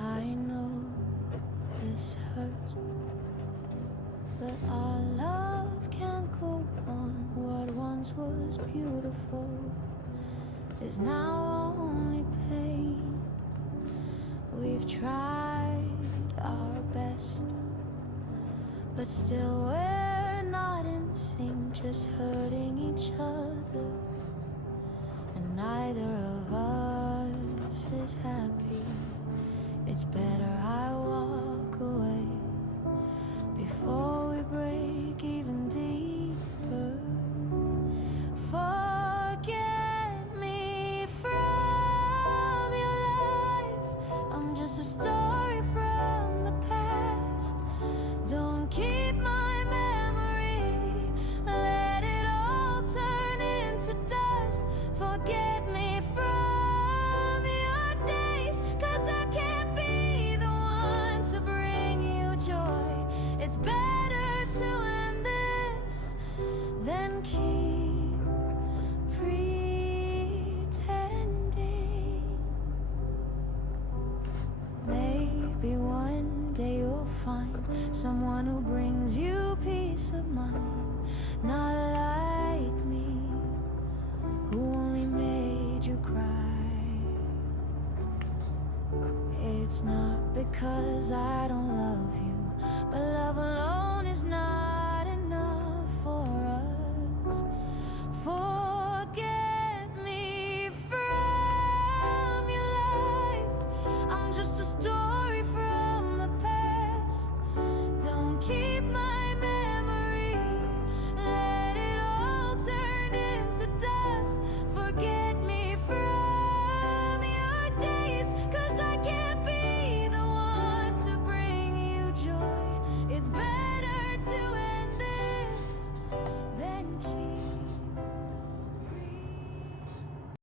I know this hurts, but our love can't go on. What once was beautiful is now only pain. We've tried our best, but still we're not in sync, just hurting each other, and neither of us is happy. It's better I walk away before we break even deeper. Forget me from your life. I'm just a story from the past. Don't keep my memory, let it all turn into dust. Forget me from your days, 'cause I can't be the one to bring you joy. It's better to end this than keep pretending. Maybe one day you'll find someone who brings you peace of mind, not like me, who only made you cry. It's not because I don't love you, but love alone